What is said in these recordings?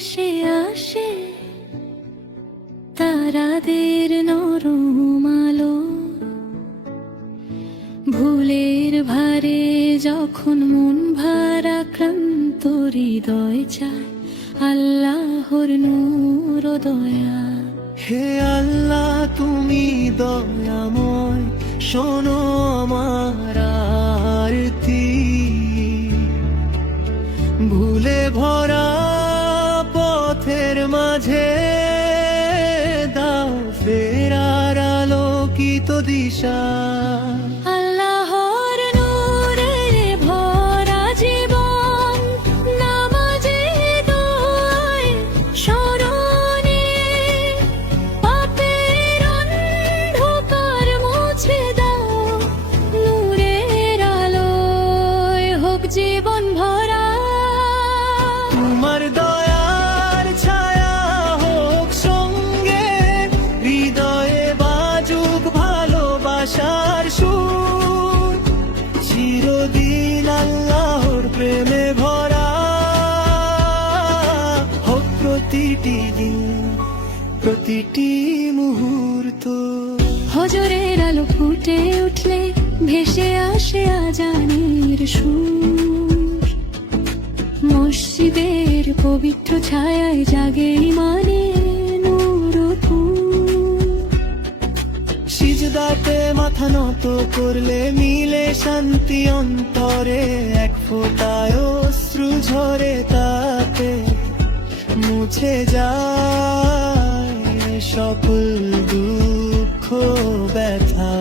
ভেসে আসে তারাদের নরম আলো। ভুলের ভারে যখন মন ভারা ক্লান্ত হৃদয় চায় আল্লাহর নূর ও দয়া। হে আল্লাহ তুমি দয়াময়, শোনো আমার আরতি। ভুলে ভরা পথের মাঝে দাও ফেরার আলোকিত দিশা। আল্লাহর নূরে ভরা জীবন, নামাজে দোয়ায় স্মরণে পাপের অন্ধকার মুছে দাও। নূরের আলোয় হোক জীবন ভরা। তোমার দয়ার ছায়া হোক সঙ্গে, হৃদয়ে বাজুক ভালোবাসার সুর। চিরদিন আল্লাহর প্রেমে ভরা হোক প্রতিটি দিন, প্রতিটি মুহূর্ত। হজরের আলো ফুটে উঠলে ভেসে আসে আজানের সুর। মসজিদের পবিত্র ছায়ায় জাগে ঈমানের নূর ও ফুল। সিজদাতে মাথা নত করলে মিলে শান্তি অন্তরে। এক ফোঁটায় অশ্রু ঝরে তাতে মুছে যায় সকল দুঃখ ব্যথা।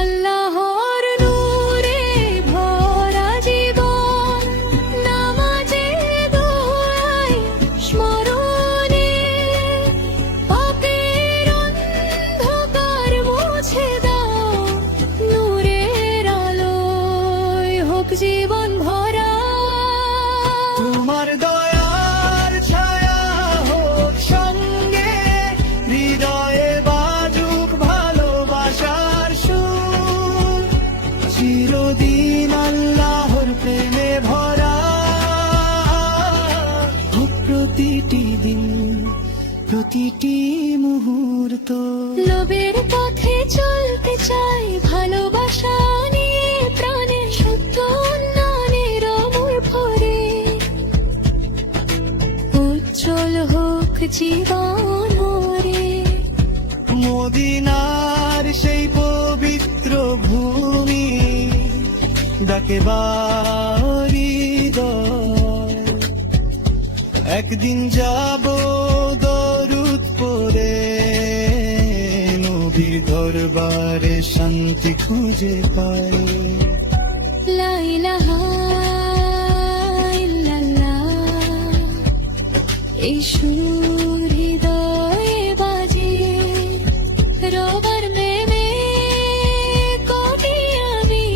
আল্লাহর নূরে ভরা জীবন, নামাজে দোয়ায় স্মরণে পাপের অন্ধকার মুছে দাও। নূরের আলোয় হোক জীবন ভরা। তোমার দয়ার ছায়া হোক সঙ্গে, হৃদয়ে বাজুক ভালোবাসার সুর। চিরদিন আল্লাহর প্রেমে ভরা হোক প্রতিটি দিন, প্রতিটি মুহূর্ত। লোভের পথে চলতে চাই ভালোবাসা নিয়ে প্রাণে, সত্য উন্নয়নের অমূল ভরে। উজ্জ্বল হোক জীবন রে। মদিনার সেই পবিত্র ভূমি ডাকে হৃদয়। একদিন যাব দরুদ পড়ে, নবীর দরবারে শান্তি খুঁজে পাই। লা ইলাহা ইল্লাল্লাহ, এই সুর হৃদয়ে বাজে। রবার প্রেমে কবি আমি,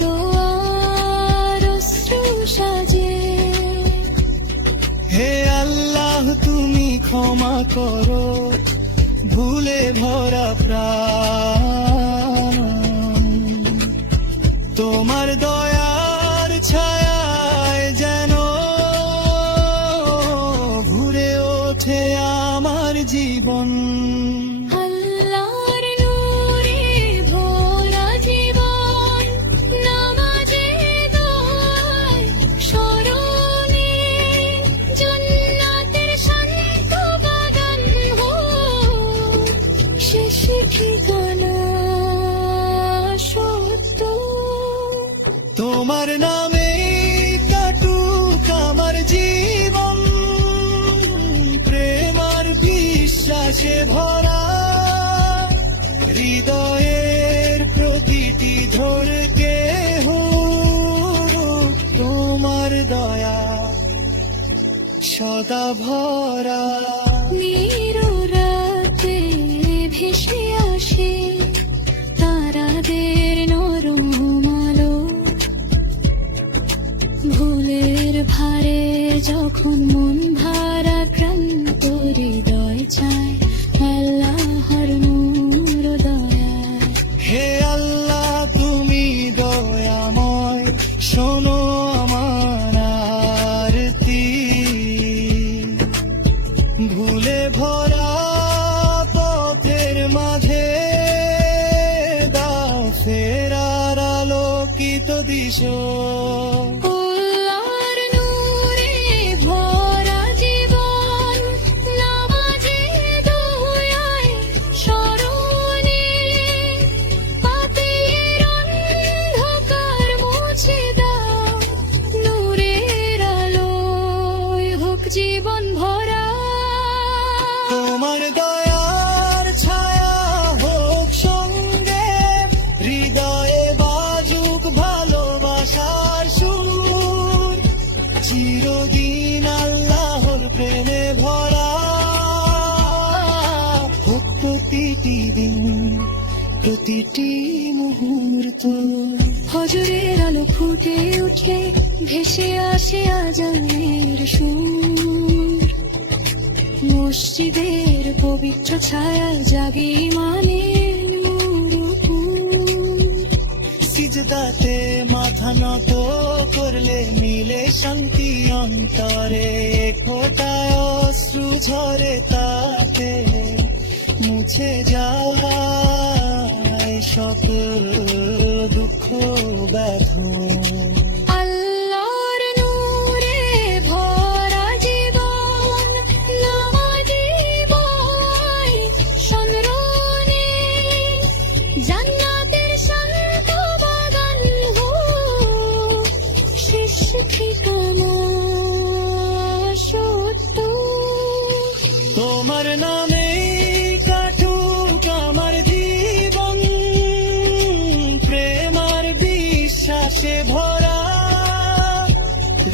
দোয়ার অশ্রু সাজে। হে আল্লাহ তুমি ক্ষমা করো ভুলে ভরা প্রাণ। তোমার দয়ার ছায়ায় যেন ভরে ওঠে আমার জীবন। আল্লাহর নূরে ভরা জীবন, নামাজে দোয়ায় স্মরণে জান্নাতের শান্ত বাগান হোক শেষ ঠিকানা সত্য। তোমার নামে কাটুক আমার জীবন, প্রেম আর বিশ্বাসে ভরা। হৃদয়ের প্রতিটি ধরকে হোক তোমার দয়া সদা ভরা। নিরুরাতে ভেসে আসে তারাদের নরম আলো। ভুলের ভারে যখন মন ভারা ক্লান্ত হৃদয় চায় আল্লাহর নূর ও দয়া। হে আল্লাহ তুমি দয়াময়, শোনো আমার আরতি। আলোকিত দিশ। আল্লাহর নূরে ভরা জীবন, নামাজে দোয়ায় স্মরণে, বাতিলের অন্ধকার মুছে দাও, নূরের আলোয় হোক জীবন ভরা। তোমার দয়ার ছায়া হোক সঙ্গে, হৃদয়ে বাজুক ভালোবাসার সুর, চিরদিন আল্লাহর প্রেমে ভরা হোক প্রতিটি দিন, প্রতিটি মুহূর্ত। ফজরের আলো ফুটে উঠে ভেসে আসে আজানের সুর, মসজিদের পবিত্র ছায়া জাগে ইমানের নূর। সিজদাতে মাথা নত করলে মিলে শান্তি অন্তরে, ফোটায় অশ্রু ঝরে তাতে মুছে যায় সকল দুঃখ ব্যথা। আল্লাহর নূরে ভরা জীবন, নামাজে বয় স্মরণে, জান্নাতের শান্ত বাগান হোক শেষ ঠিকানা সত্য। তোমার নামে কাটুক আমার জীবন, প্রেম আর বিশ্বাসে ভরা,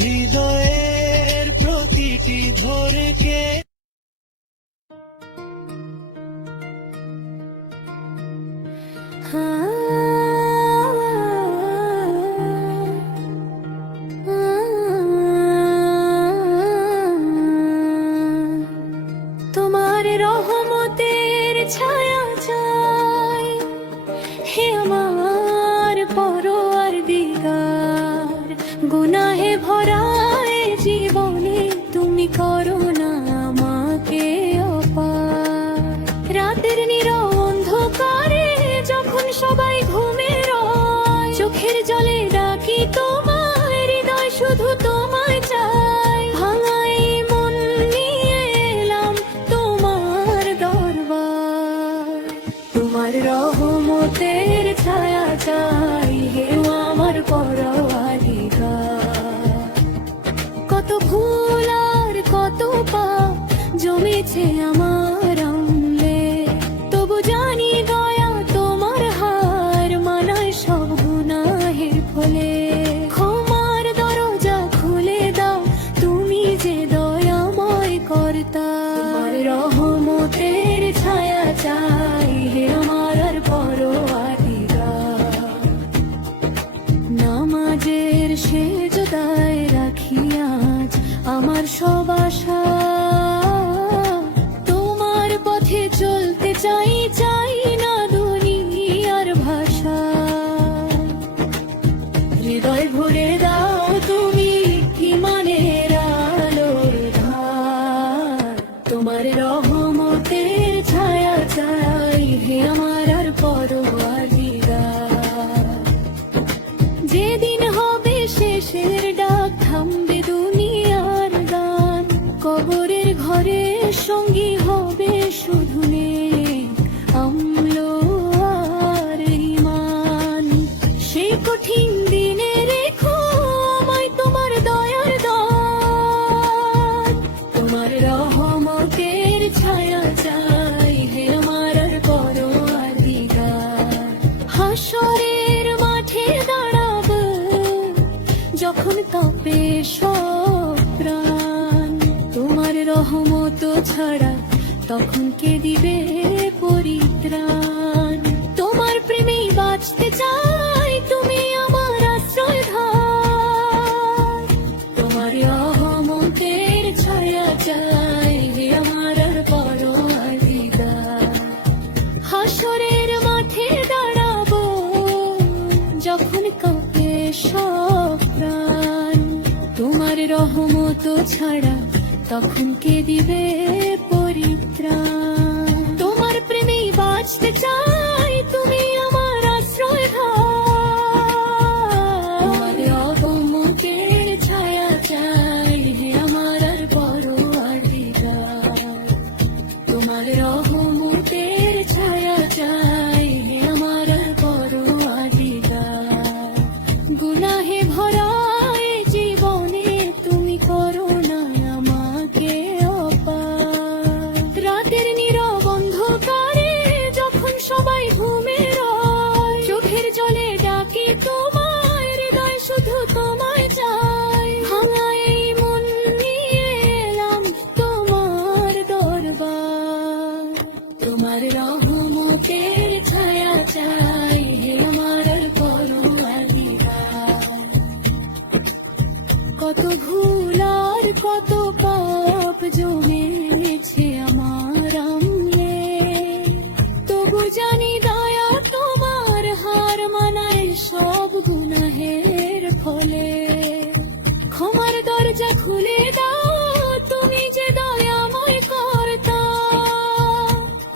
হৃদয়ের প্রতিটি ঝড়কে। তোমার রহমতের ছায়া চাই, হে আমার পরওয়ার দিগার, গুনাহে ভরা এ জীবনে তুমি করো না আমাকে অপার। রাতের নীরব অন্ধকারে যখন সবাই ঘুমে রয়, চোখের জলে ডাকি তোমার, হৃদয় শুধু তোমায় চাই। ভাঙাই মন নিয়ে এলাম তোমার দরবার, তোমার রহমতের ছায়া চাই, হে আমার পরওয়ারিগার। কত ভুল আর কত পাপ জমেছে আমার আমলে, তবু জানি দয়া তোমার হার মানায় সব গুনাহের ফলে। ক্ষমার দরজা খুলে দাও তুমি যে দয়াময় কর্তা, তোমার রহমতের ছায়া চাই, হে আমার আর পরওয়ারিগার। নামাজের সেজদায় রাখি আজ আমার সব আশা, তোমার পথে চলতে চাই, চাই না দুনিয়ার ভাষা। হৃদয় ভরে দাও তুমি ইমানের আলোর ধার, তোমার রহমতের ছায়া চাই, হে আমার আর পরওয়ারিগার। যেদিন হবে শেষের ডাক, থামবে দুনিয়ার গান, কবরের ঘরে সঙ্গী হবে শুধু নেক আমল আর ঈমান। সেই কঠিন দিনে রেখো আমায় তোমার দয়ার দান, তোমার রহমতের ছায়া চাই, হে আমার আর পরওয়ারিগার। হাসরের মাঠে দাঁড়াবো যখন তপে সব প্রাণ, তোমার রহমত ছাড়া তখন কে দিবে পরিত্রাণ। তোমার প্রেমেই বাঁচতে চাই, তুমি আমার আশ্রয় ধার, তোমার রহমতের ছায়া চাই, হে আমার আর পরওয়ারিগার। হাসরের মাঠে দাঁড়াবো যখন কাঁপে সব প্রাণ, তোমার রহমত ছাড়া তখন কে দিবে পরিত্রাণ। তোমার প্রেমেই বাঁচতে চাই, তুমি আমার আশ্রয় ধার, গুনাহে ভরা এ জীবনে তুমি করো না আমাকে অপার। রাতের নীরব অন্ধকারে যখন সবাই ঘুমে রয়, চোখের জলে ডাকি তোমায়, হৃদয় শুধু তোমায় চাই। ভাঙা এই মন নিয়ে এলাম তোমার দরবার, তোমার রহমতের ছায়া চাই হে আমার পরওয়ারদিগার। কত ভুল আর কত পাপ জমেছে আমার আমলে, তবু জানি দয়া তোমার হার মানায় সব গুনাহের ফলে। ক্ষমার দরজা খুলে দাও তুমি যে দয়াময় কর্তা,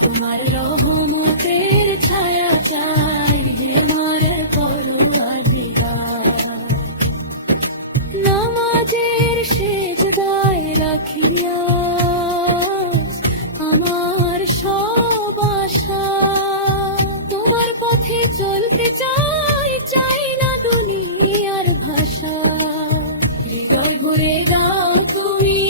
তোমার রহমতের ছায়া চাই হে আমার পরওয়ারদিগার। নামাজের সেজদায় রাখিয়া আমার সব আশা, তোমার পথে চলতে চাই, চাই না দুনিয়ার ভাষা। হৃদয় ভরে দাও তুমি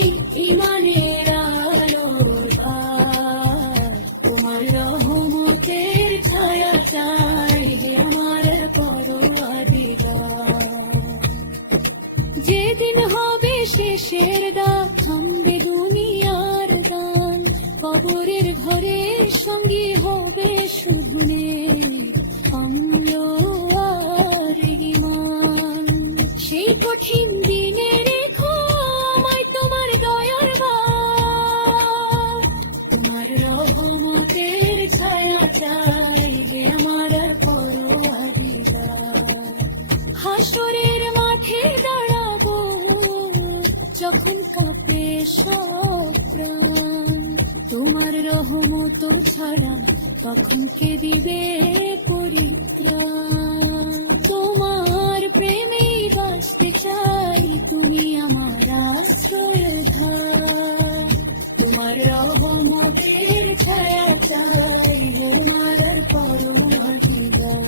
ইমানের আলোর ভার, তোমার রহমতের ছায়া চাই হে আমার পরওয়ারদিগার। যেদিন হবে শেষের ডাক, থামবে দুনিয়ার গান, কবরের ঘরে সঙ্গী হবে শুধু অম্ল আর ঈমান। সেই কঠিন দিনে রেখো আমায় তোমার দয়ার বাণ, তোমার রহমতের ছায়া চাই হে আমার পরওয়ারদিগার। হাসরের মাঠে দাঁড়াবো যখন কাঁপে সব প্রাণ, তোমার রহমত ছাড়া তখন কে দিবে পরিত্রাণ। তোমার প্রেমে বাঁচতে চাই, তুমি আমার আশ্রয়ের ধার, তোমার রহমতের ছায়া চাই আমার পরওয়ারদিগার।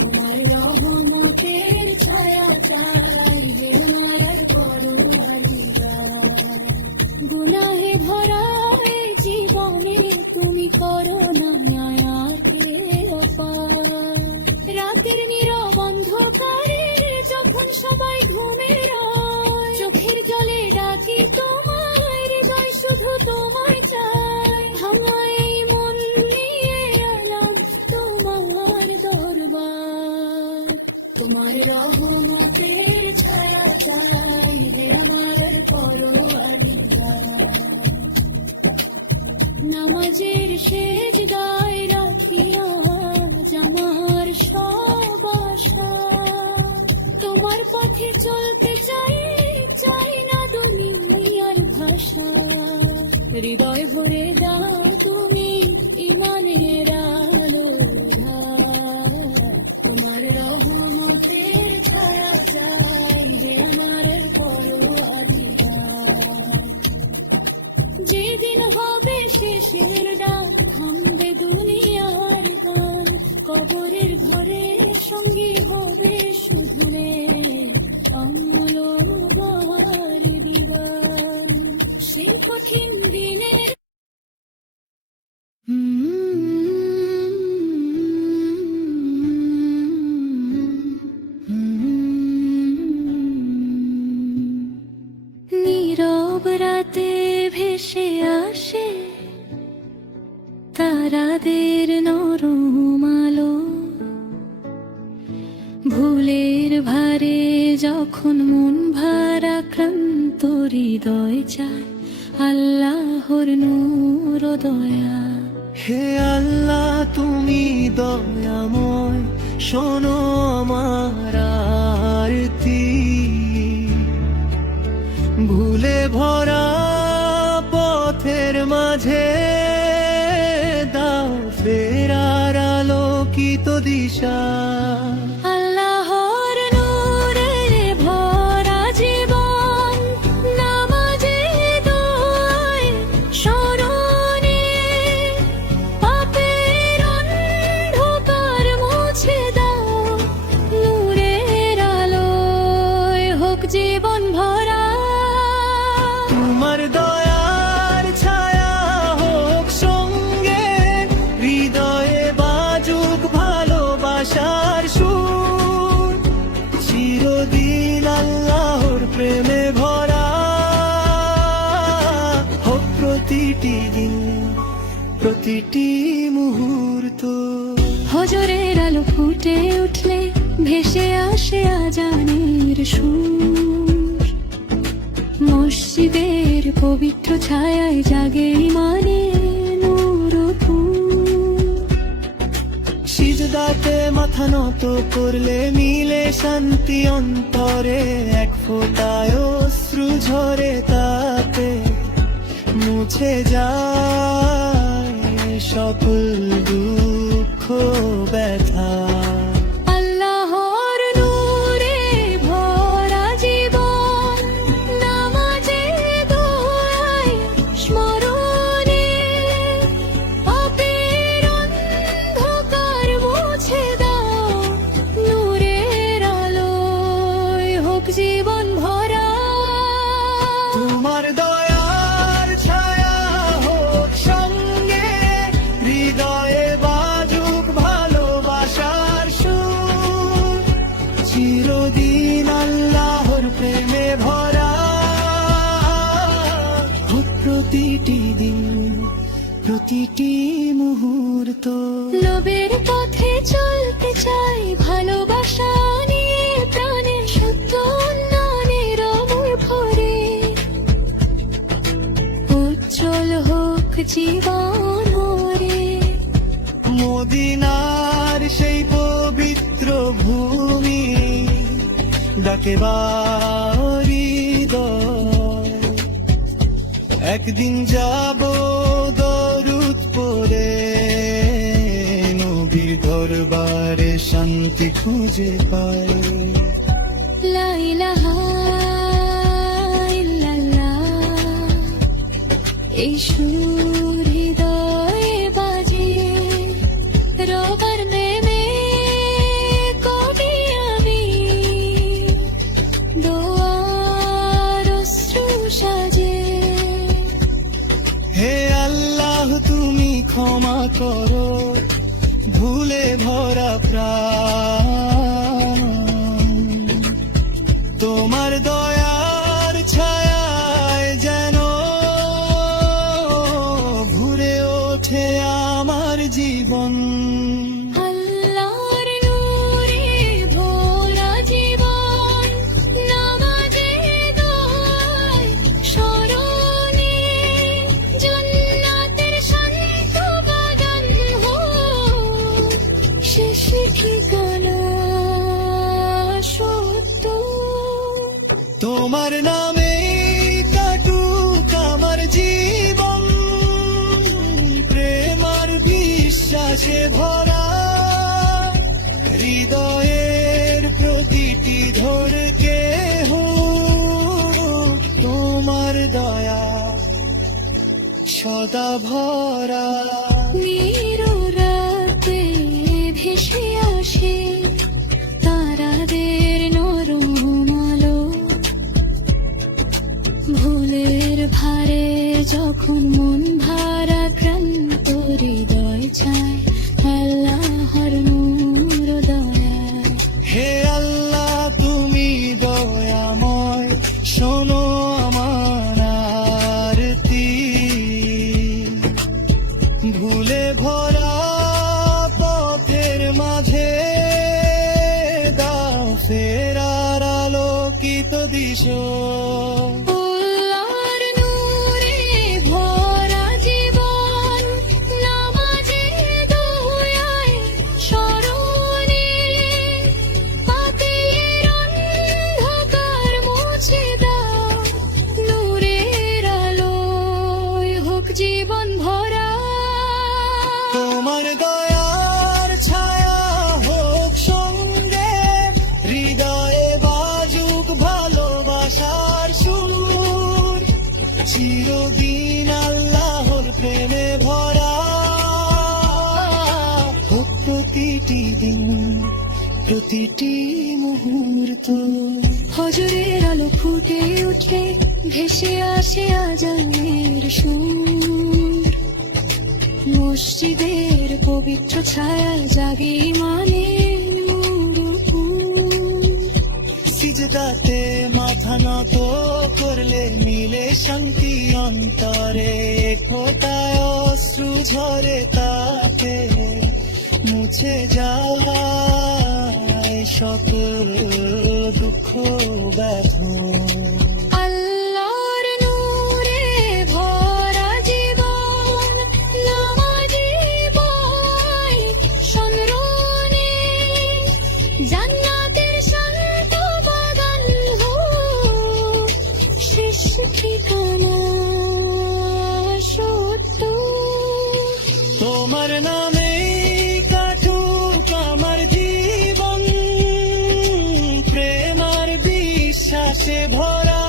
তোমার রহমতের ছায়া চাই হে আমার পরওয়ারদিগার। গুনাহে ভরা এ জীবনে তুমি করো না আমাকে অপার। রাতের নীরব অন্ধকারে যখন সবাই ঘুমে রয়, চোখের জলে ডাকি তোমায়, হৃদয় শুধু তোমায় চাই। ভাঙা এই মন নিয়ে এলাম তোমার দরবার, তোমার রহমতের ছায়া চাই হে আমার পরওয়ারদিগার। নামাজের সেজদায় রাখিয়া আমার সব আশা, তোমার পথে চলতে চাই, চাই না দুনিয়ার ভাষা। হৃদয় ভরে দাও তুমি ইমানের আলোর ধার, তোমার রহমতের ছায়া চাই হে আমার পরওয়ারদিগার। যেদিন হবে শেষের ডাক, থামবে দুনিয়ার গান, কবরের ঘরে সঙ্গী হবে শুধু অম্ল আর ঈমান। সেই কঠিন দিনের নীরব রাতে ভেসে আসে তারাদের নরম আলো, ভুলের ভারে যখন মন ভারা ক্লান্ত হৃদয় চায় আল্লাহর নূর ও দয়া। হে আল্লাহ তুমি দয়াময়, শোনো আমার আরতি। ভুলে ভরা পথের মাঝে দাও ফেরার আলোকিত দিশা। আল্লাহর নূরে ভরা জীবন, নামাজে দোয়ায় স্মরণে পাপের অন্ধকার মুছে দাও, নূরে প্রতিটি মুহূর্ত। হজরের আলো ফুটে উঠলে ভেসে আসে আজানের সুর, মসজিদের পবিত্র ছায়ায় জাগে ইমানের নূরপুর। সিজদাতে মাথা নত করলে মিলে শান্তি অন্তরে, এক ফোঁটায় অশ্রু ঝরে তাতে মুছে যায় সকল দুঃখ ব্যথা। আল্লাহর নূরে ভরা জীবন, নামাজে দোয়ায় স্মরণে, পাপের অন্ধকার মুছে দাও, নূরের আলোয় হোক জীবন ভরা। তোমার দয়ার ছায়া হোক সঙ্গে, হৃদয়ে বাজুক ভালোবাসার সুর, চিরদিন আল্লাহর প্রেমে ভরা হোক প্রতিটি দিন, প্রতিটি মুহূর্ত। লোভের পথে চলতে চাই ভালোবাসা নিয়ে, প্রাণের সত্য উন্নয়নের অমর ভরে, উজ্জ্বল হোক জীবন হরে। মদিনার সেই পবিত্র ভূমি ডাকে হৃদয়, একদিন যাব দরুদ পড়ে, নবীর দরবারে শান্তি খুঁজে পাই। লা ইলাহা ইল্লাল্লাহ, এই সুর হৃদয়ে বাজে, রবার নেমে কবি আমি, দোয়ার অশ্রু সাজে। হে আল্লাহ তুমি ক্ষমা করো ভুলে ভরা প্রাণ, তোমার দয়ার ছায়ায় যেন ভরে ওঠে আমার জীবন। আল্লাহর নূরে ভরা জীবন, নামাজে দোয়ায় স্মরণে, জান্নাতের শান্ত বাগান হোক শেষ ঠিকানা সত্য। তোমার নামে কাটুক আমার জীবন, প্রেম আর বিশ্বাসে ভরা, হৃদয়ের প্রতিটি ধরকে হোক তোমার দয়া সদা ভরা। নিরুরাতে ভেসে আসে তারাদের নরম আলো, ভুলের ভারে যখন মন ভারা ক্লান্ত হৃদয় চায়, আল্লাহর নূর দয়া। হে আল্লাহ তুমি দয়াময়, শোনো আমার আরতি, ভুলে ভরা পথের মাঝে দাও ফেরার আলোকিত দিশা। আল্লাহর নূরে ভরা জীবন, নামাজে দোয়ায় স্মরণে, পাপের অন্ধকার মুছে দাও, নূরের আলোয় হোক জীবন ভরা। তোমার দয়ার ছায়া হোক সঙ্গে, হৃদয়ে বাজুক ভালোবাসার সুর, চিরদিন আল্লাহর প্রেমে ভরা হোক প্রতিটি দিন, প্রতিটি মুহূর্ত। হজরের আলো ফুটে উঠে ভেসে আসে আজানের সুর, মসজিদের পবিত্র ছায়া জাগে ইমানের নূর। সিজদাতে মাথা মাথা নত করলে মিলে শান্তি অন্তরে, ফোটায় অশ্রু ঝরে তাতে মুছে যায় সকল দুঃখ ব্যথা। আল্লাহর নূরে ভরা জীবন, নামাজি বয় স্মরণে, জান্নাতের শান্ত বাগান হোক শেষ ঠিকানা সত্য। তোমার নামে কাটুক আমার জীবন, প্রেম আর বিশ্বাসে ভরা,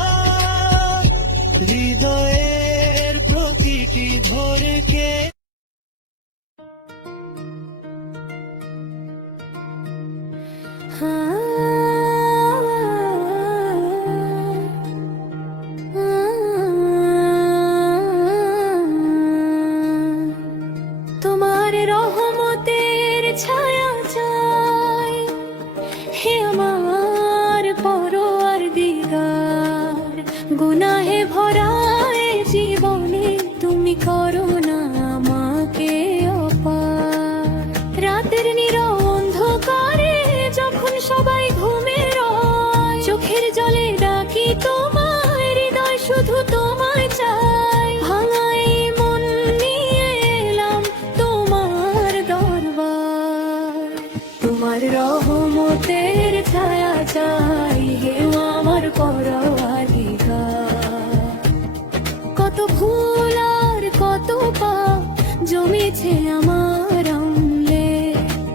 হৃদয়ের প্রতিটি ভোরকে তোমার রহমতের ছায়া চাই হে আমার পরওয়ার দিগার, গুনাহে ভরা এ জীবনে তুমি করো না আমাকে অপার। রাতের নীরব অন্ধকারে যখন সবাই ঘুমে রয়, চোখের জলে ডাকি তোমায়, হৃদয় শুধু তোমায় চাই। ভাঙা এই মন নিয়ে এলাম তোমার দরবার, তোমার রহমতের ছায়া চাই হে আমার পরওয়ার দিগার। কত ভুল আর কত পাপ জমেছে আমার আমলে,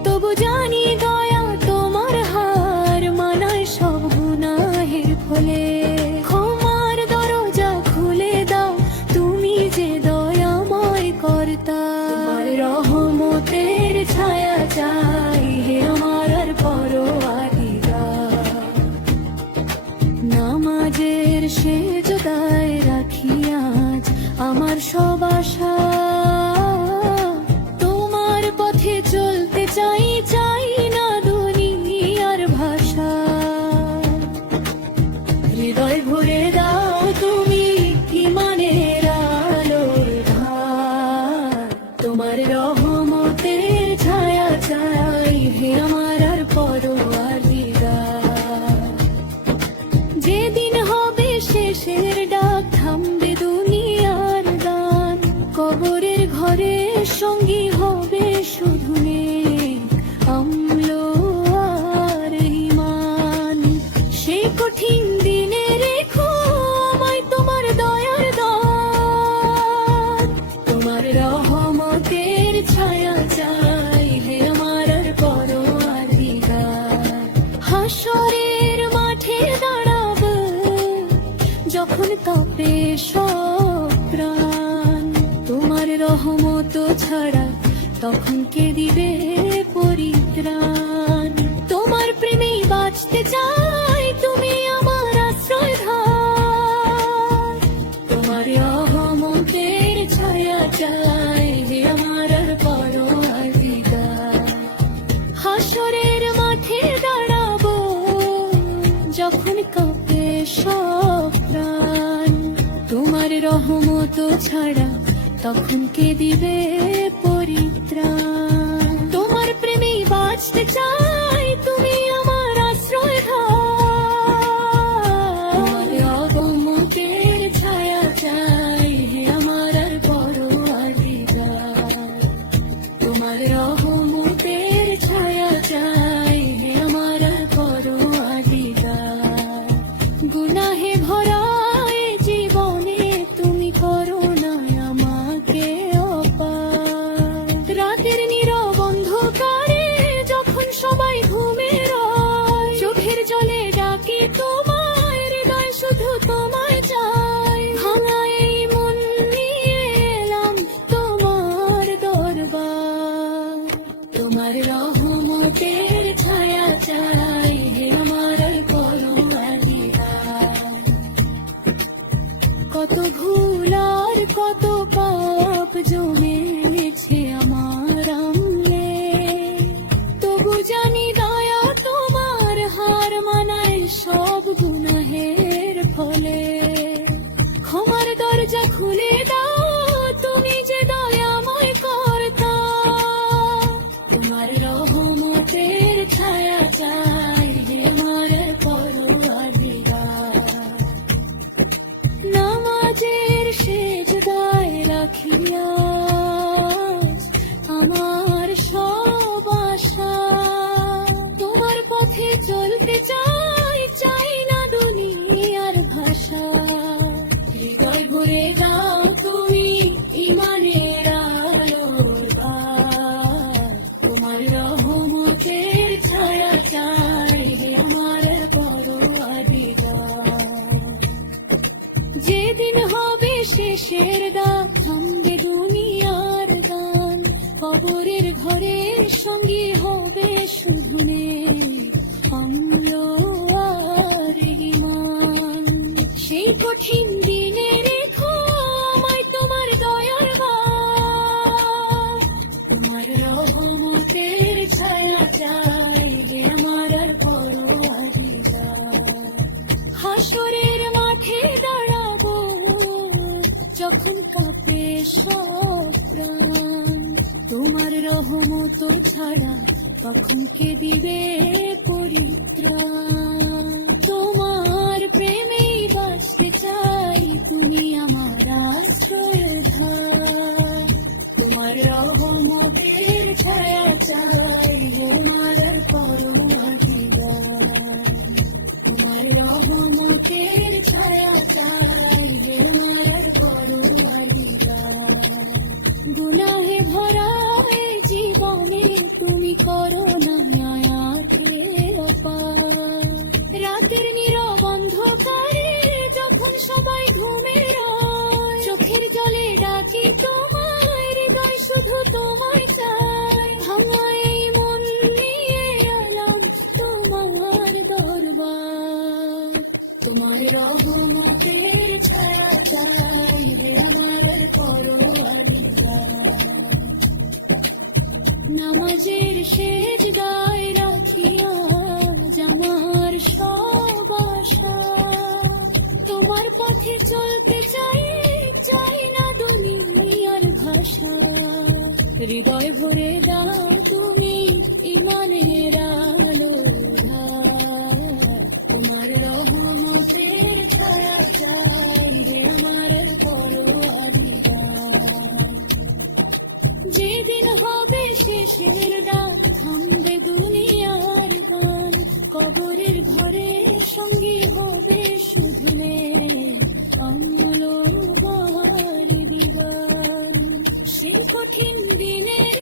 তবু জানি দয়া তোমার হার মানায় সব গুনাহের ফলে। ক্ষমার দরজা খুলে দাও তুমি যে দয়াময় কর্তা, তোমার রহমতের ছায়া চাই হে আমার আর পরওয়ার দিগার। নামাজের সেজদায় রাখি আজ আমার সব আশা, তোমার পথে চলতে চাই, চাই না দুনিয়ার ভাষা। হৃদয় ভরে দাও তুমি ইমানের আলোর ধার, তোমার রহমতের ছায়া চাই হে আমার আর পরওয়ার দিগার। যেদিন হবে শেষের ডাক, থামবে দুনিয়ার গান, কবরের ঘরে সঙ্গী হবে শুধু নেক আমল আর ঈমান। সেই কঠিন দিনে রেখো আমায় তোমার দয়ার দান, তোমার রহমতের ছায়া চাই হে আমার আর পরওয়ার দিগার। হাসরের মাঠে দাঁড়াবো যখন কাঁপে সব প্রাণ, তোমার রহমত ছাড়া তখন কে দিবে পরিত্রাণ। তোমার প্রেমেই বাঁচতে চাই তুমি আমার আশ্রয় ধার, তোমার রহমতের ছায়া চাই হে আমার আর পরওয়ার দিগার। হাসরের মাঠে দাঁড়াবো যখন কাঁপে সব প্রাণ, তোমার রহমত ছাড়া তখন কে দিবে পরিত্রাণ। তোমার প্রেমেই বাঁচতে চাই তুমি আমার আশ্রয় ধার, তোমার রহমতের ছায়া চাই হে আমার আর পরওয়ার দিগার। তোমার রহমতের ছায়া চাই হে আমার আর পরওয়ার দিগার। গুনাহে ভরা এ জীবনে তুমি করো না আমাকে অপার। রাতের নীরব অন্ধকারে যখন সবাই ঘুমে রয়, চোখের জলে ডাকি তোমায়, হৃদয় শুধু তোমায় চাই। ভাঙা এই মন নিয়ে এলাম তোমার দরবার, তোমার রহমতের ছায়া চাই হে আমার আর পরওয়ার দিগার। কত ভুল আর কত পাপ জমেছে আমার আমলে, তবু জানি দয়া তোমার হার মানায় সব গুনাহের শেষের ডাক থামবে দুনিয়ার গান, কবরের ঘরের সঙ্গী হবে শুধু অম্ল আর ঈমান। সেই কঠিন দিনে রেখো আমায় তোমার দয়ার বাণ, তোমার রহমতের ছায়া চাইবে আমার আর পরওয়ারদিগার। হাসরের মাঠে দাঁড়াবো যখন কাঁপে সব প্রাণ, তোমার রহমত ছাড়া তখন কে দিবে পরিত্রাণ। তোমার প্রেমেই বাঁচতে চাই, তুমি আমার আশ্রয়ধার, তোমার রহমতের ছায়া চাই আমার আর পরওয়ারদিগার। তোমার রহমতের ছায়া চাই আমার আর পরওয়ারদিগার। গুনাহে ভরা এ জীবনে তুমি করো না আয়াতের পার, রাতের নীরব অন্ধকারে যখন সবাই ঘুমে রয়, চোখের জলে ডাকি তোমায়, হৃদয় শুধু তোমায় চায়। ভাঙা এই মন নিয়ে এলাম তোমার দরবার, তোমার রহমতের ছায়া চাই আমার আর পরওয়ারদিগার। নামাজের সেজদায় রাখিও আজ আমার সব আশা, তোমার পথে চলতে চাই, চাই না দুনিয়ার ভাষা। হৃদয় ভরে দাও তুমি ইমানের আলো ধার, তোমার রহমতের ছায়া চাই আমার আর পরওয়ারদিগার। যেদিন হবে শেষের ডাক থামবে দুনিয়ার গান, কবরের ঘরে সঙ্গী হবে শুধু অম্ল আর ঈমান। সেই কঠিন দিনের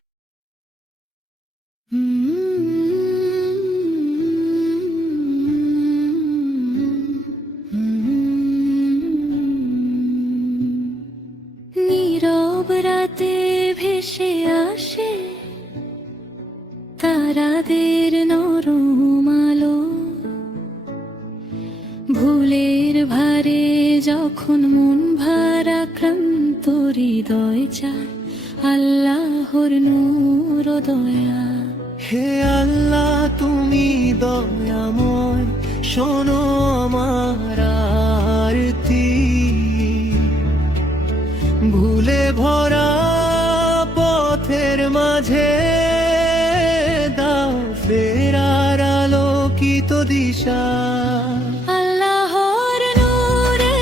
নীরব রাতে ভেসে আসে তারাদের নরম আলো, ভুলের ভারে যখন মন ভারা ক্লান্ত হৃদয় চায় আল্লাহর নূর ও দয়া। হে আল্লাহ তুমি দয়াময়, শোনো আমার আরতি। ভুলে ভরা পথের মাঝে দাও ফেরার আলোকিত দিশা। আল্লাহর নূরে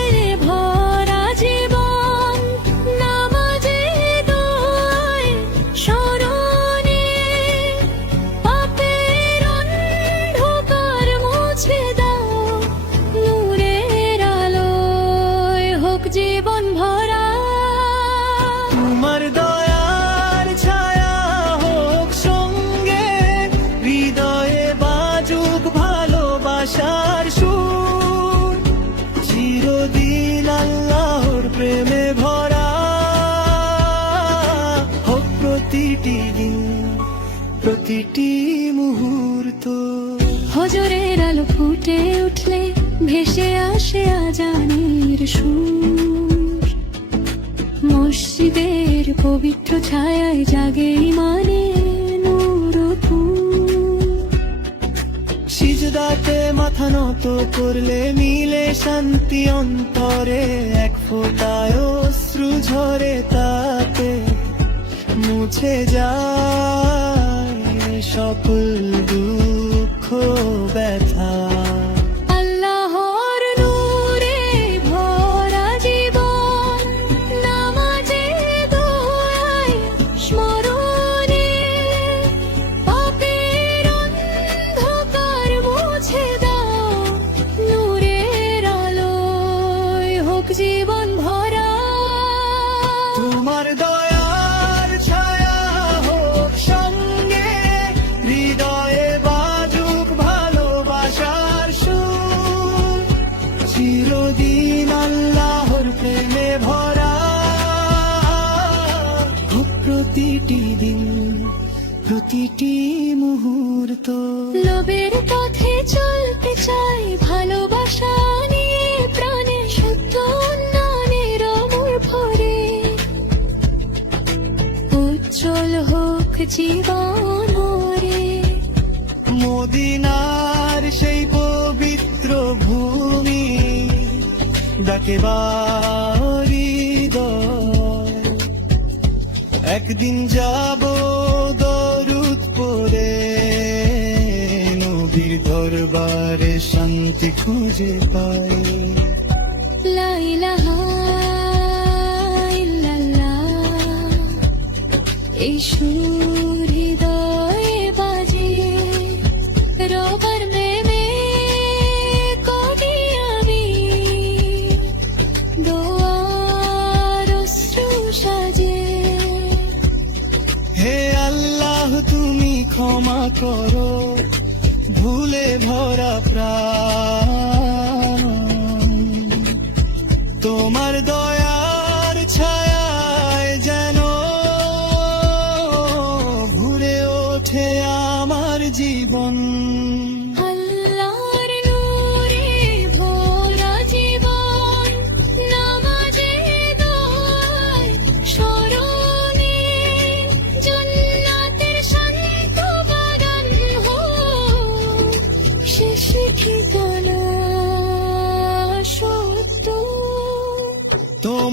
ভরা জীবন, নামাজে দোয়ায় স্মরণে পাপের অন্ধকার মুছে দাও, নূরের আলোয় হোক জীবন ভরা। তোমার দয়ার ছায়া হোক সঙ্গে, হৃদয়ে বাজুক ভালোবাসার সুর, চিরদিন আল্লাহর প্রেমে ভরা হোক প্রতিটি দিন, প্রতিটি মুহূর্ত। হজরের আলো ফুটে উঠলে ভেসে আসে আজানের সুর, মসজিদের পবিত্র ছায়ায় জাগে ইমানের নূর ও ফুল। সিজদাতে মাথা নত করলে মিলে শান্তি অন্তরে, এক ফোঁটায় অশ্রু ঝরে তাতে মুছে যায় সকল দুঃখ ব্যথা। আল্লাহর নূরে ভরা জীবন, নামাজে দোয়ায় স্মরণে পাপের অন্ধকার মুছে দাও, নূরের আলোয় হোক জীবন ভরা। তোমার দয়ার ছায়া হোক সঙ্গে, হৃদয়ে বাজুক ভালোবাসা। প্রতিটি দিন প্রতিটি মুহূর্ত। লোভের পথে চলতে চাই ভালোবাসা নিয়ে প্রাণে সত্য উন্নয়নের অমর ভরে উজ্জ্বল হোক জীবন রে। মদিনার সেই পবিত্র ভূমি ডাকে হৃদয়, একদিন যাব দরুদ পড়ে নবীর দরবারে শান্তি খুঁজে পাই। লা ইলাহা ইল্লাল্লাহ, এই সুর হৃদয়ে বাজে রবার মেমে করি আমি দোয়ার অশ্রু সাজে। হে আল্লাহ তুমি ক্ষমা করো ভুলে ভরা প্রাণ, তোমার দয়ার ছায়ায় যেন ভরে ওঠে আমার জীবন। আল্লাহর নূরে ভরা জীবন, নামাজে দোয়ায় স্মরণে জান্নাতের শান্ত বাগান হোক শেষ ঠিকানা সত্য। তোমার